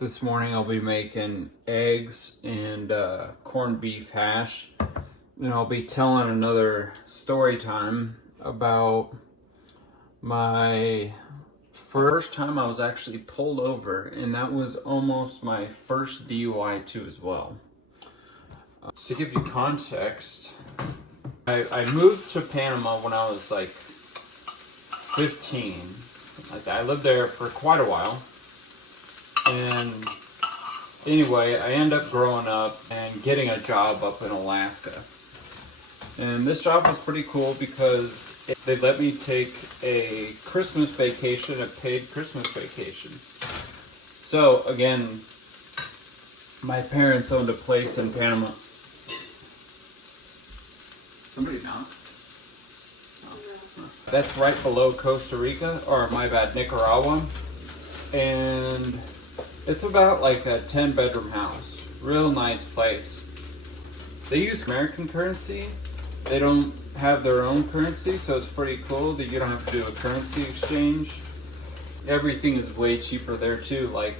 This morning I'll be making eggs and corned beef hash, and I'll be telling another story time about my first time I was actually pulled over, and that was almost my first DUI too as well. To give you context, I moved to Panama when I was like 15. I lived there for quite a while. And anyway, I ended up growing up and getting a job up in Alaska. And this job was pretty cool because they let me take a Christmas vacation, a paid Christmas vacation. So again, my parents owned a place in Panama. Somebody found? That's right below Costa Rica, or my bad, Nicaragua. And it's about like a 10-bedroom house. Real nice place. They use American currency. They don't have their own currency, so it's pretty cool that you don't have to do a currency exchange. Everything is way cheaper there too. Like,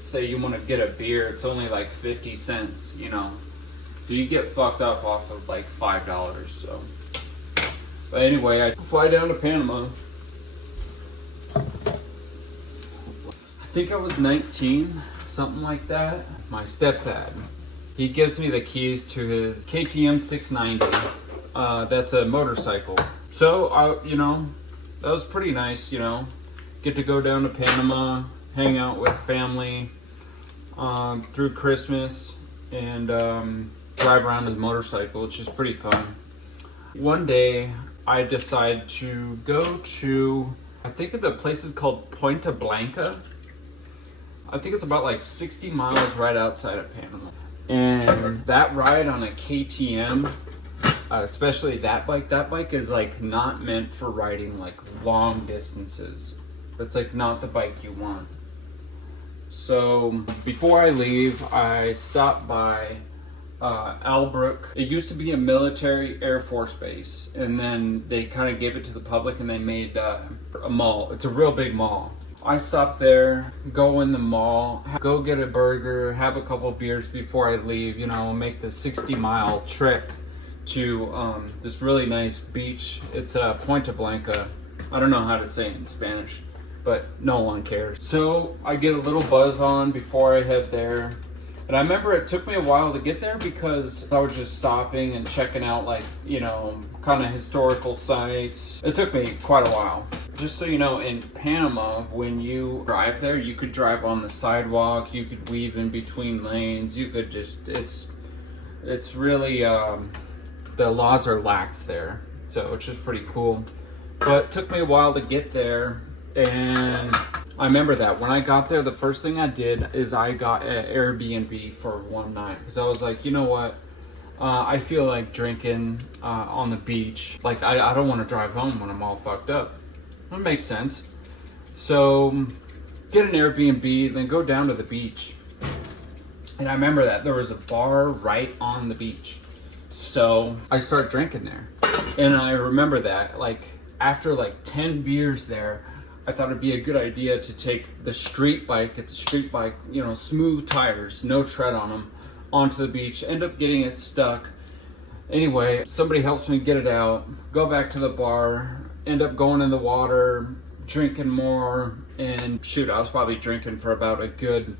say you want to get a beer, it's only like 50 cents, you know. So you get fucked up off of like $5, so. But anyway, I fly down to Panama. I think I was 19, something like that. My stepdad, he gives me the keys to his KTM 690. That's a motorcycle. So that was pretty nice. Get to go down to Panama, hang out with family through Christmas, and drive around his motorcycle, which is pretty fun. One day, I decide to go to, I think the place is called Puerto Blanca. I think it's about like 60 miles right outside of Panama. And that ride on a KTM, especially that bike is like not meant for riding like long distances. That's like not the bike you want. So before I leave, I stopped by Albrook. It used to be a military Air Force base, and then they kind of gave it to the public and they made a mall. It's a real big mall. I stopped there, go in the mall, go get a burger, have a couple beers before I leave, make the 60-mile trek to this really nice beach. It's Puerto Blanca. I don't know how to say it in Spanish, but no one cares. So I get a little buzz on before I head there. And I remember it took me a while to get there because I was just stopping and checking out kind of historical sites. It took me quite a while. Just so you know, in Panama, when you drive there, you could drive on the sidewalk, you could weave in between lanes, you could just, it's really, the laws are lax there, so it's just pretty cool. But it took me a while to get there, and I remember that when I got there, the first thing I did is I got an Airbnb for one night, because I was like, you know what, I feel like drinking on the beach. Like, I don't want to drive home when I'm all fucked up. That makes sense. So get an Airbnb, then go down to the beach. And I remember that there was a bar right on the beach. So I start drinking there. And I remember that after 10 beers there, I thought it'd be a good idea to take the street bike. It's a street bike, smooth tires, no tread on them, onto the beach. End up getting it stuck. Anyway, somebody helps me get it out, go back to the bar, end up going in the water, drinking more, and shoot, I was probably drinking for about a good,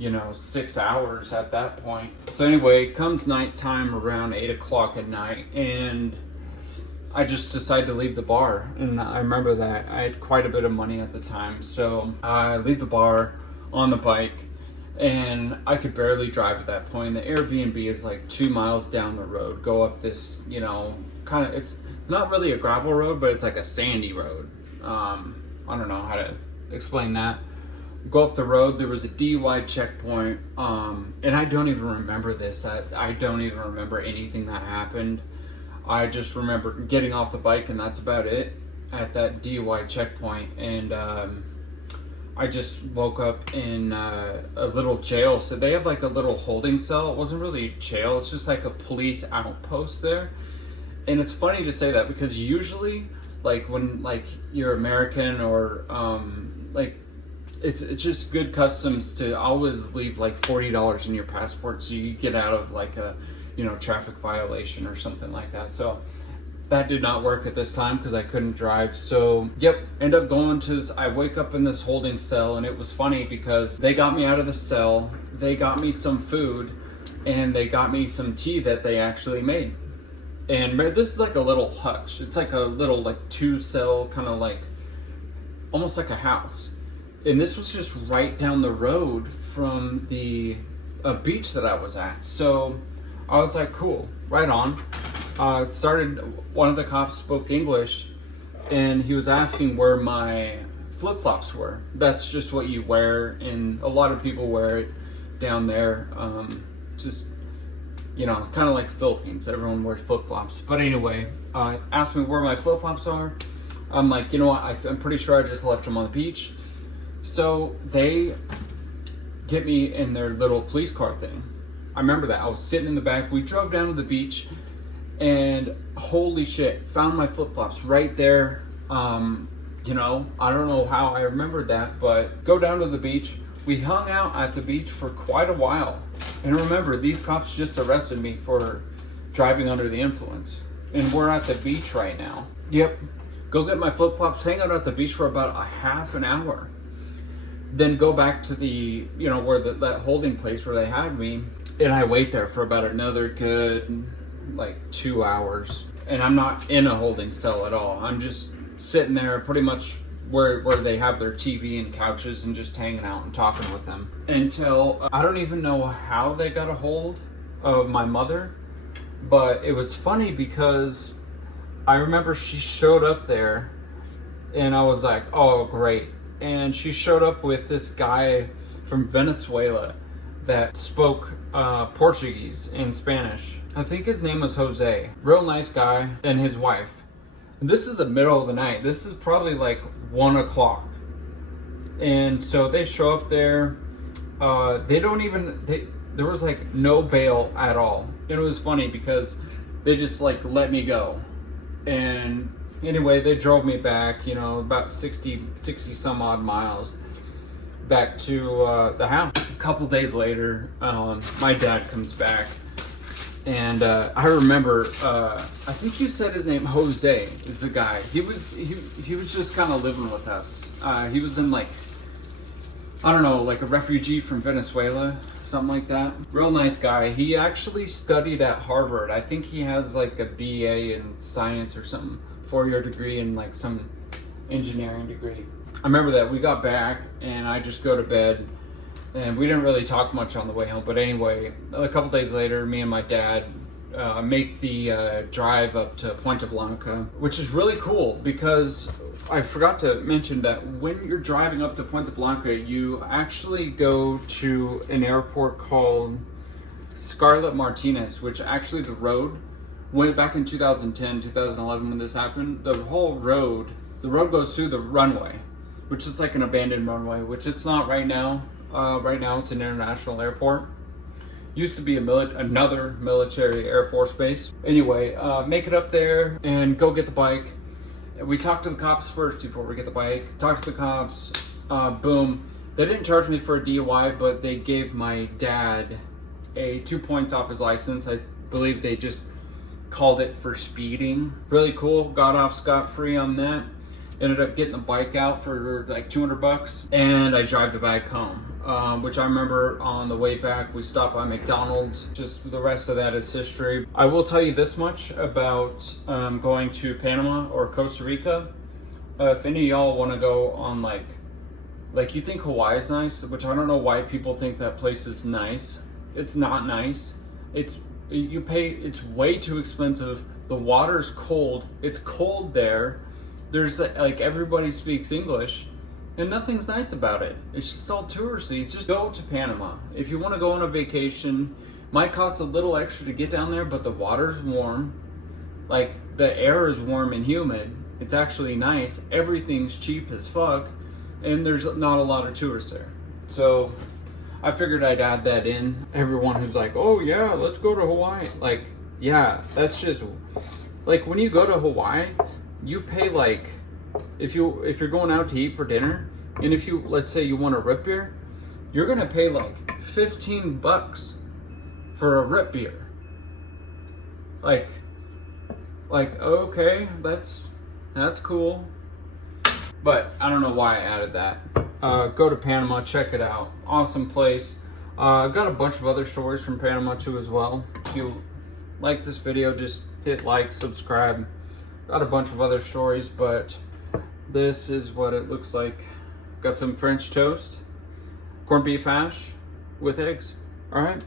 6 hours at that point. So anyway, comes nighttime around 8 o'clock at night, and I just decided to leave the bar. And I remember that I had quite a bit of money at the time, so I leave the bar on the bike, and I could barely drive at that point. The Airbnb is like 2 miles down the road, go up this, it's not really a gravel road, but it's like a sandy road. I don't know how to explain that. Go up the road, there was a DUI checkpoint, and I don't even remember this. I don't even remember anything that happened. I just remember getting off the bike, and that's about it at that DUI checkpoint. And I just woke up in a little jail. So they have like a little holding cell. It wasn't really jail, it's just like a police outpost there. And it's funny to say that because usually when you're American or it's just good customs to always leave like $40 in your passport so you get out of like a, you know, traffic violation or something like that. So that did not work at this time because I couldn't drive. So yep, end up going to this. I wake up in this holding cell, and it was funny because they got me out of the cell, they got me some food, and they got me some tea that they actually made. And this is like a little hutch. It's like a little like 2-cell kind of like almost like a house. And this was just right down the road from the beach that I was at. So I was like, cool, right on. One of the cops spoke English, and he was asking where my flip-flops were. That's just what you wear, and a lot of people wear it down there. Just, you know, it's kind of like the Philippines. Everyone wears flip-flops. But anyway, asked me where my flip-flops are. I'm like, you know what, I'm pretty sure I just left them on the beach. So they get me in their little police car thing. I remember that. I was sitting in the back. We drove down to the beach, and holy shit, found my flip-flops right there. You know, I don't know how I remembered that, but go down to the beach. We hung out at the beach for quite a while. And remember, these cops just arrested me for driving under the influence. And we're at the beach right now. Yep. Go get my flip-flops, hang out at the beach for about a half an hour. Then go back to the, you know, where that holding place where they had me. And I wait there for about another good, like 2 hours. And I'm not in a holding cell at all. I'm just sitting there pretty much where they have their TV and couches and just hanging out and talking with them. Until, I don't even know how they got a hold of my mother. But it was funny because I remember she showed up there and I was like, oh, great. And she showed up with this guy from Venezuela that spoke Portuguese and Spanish. I think his name was Jose. Real nice guy, and his wife. And this is the middle of the night. This is probably like 1 o'clock. And so they show up there. There was like no bail at all. And it was funny because they just like let me go. And anyway, they drove me back, you know, about 60 some odd miles back to the house. A couple days later, my dad comes back, and I remember, I think you said his name, Jose is the guy. He was just kind of living with us. He was in like, I don't know, like a refugee from Venezuela, something like that. Real nice guy. He actually studied at Harvard. I think he has like a BA in science or something, 4-year degree and like some engineering degree. I remember that we got back and I just go to bed, and we didn't really talk much on the way home. But anyway, a couple days later, me and my dad make the drive up to Puente Blanca, which is really cool because I forgot to mention that when you're driving up to Puente Blanca, you actually go to an airport called Scarlett Martinez, which actually the road went back in 2010, 2011 when this happened. The road goes through the runway, which is like an abandoned runway, which it's not right now. Right now it's an international airport. Used to be another military Air Force base. Anyway, make it up there and go get the bike. We talked to the cops first before we get the bike. Talked to the cops. Boom. They didn't charge me for a DUI, but they gave my dad 2 points off his license. I believe they just called it for speeding. Really cool. Got off scot-free on that. Ended up getting the bike out for like $200, and I drive the bike home. Which I remember on the way back, we stopped by McDonald's. Just the rest of that is history. I will tell you this much about going to Panama or Costa Rica. If any of y'all want to go on like you think Hawaii is nice, which I don't know why people think that place is nice. It's not nice. It's way too expensive. The water's cold. It's cold there. There's like everybody speaks English. And nothing's nice about it. It's just all touristy. It's just go to Panama. If you want to go on a vacation, might cost a little extra to get down there, but the water's warm. Like, the air is warm and humid. It's actually nice. Everything's cheap as fuck. And there's not a lot of tourists there. So, I figured I'd add that in. Everyone who's like, oh yeah, let's go to Hawaii. Like, yeah, that's just... Like, when you go to Hawaii, you pay like... If you're going out to eat for dinner, And if you, let's say you want a root beer, you're gonna pay like 15 bucks for a root beer. Like, okay, that's cool. But I don't know why I added that. Go to Panama, check it out. Awesome place. I've got a bunch of other stories from Panama too as well. If you like this video, just hit like, subscribe. Got a bunch of other stories, but this is what it looks like. Got some French toast, corned beef hash with eggs. All right.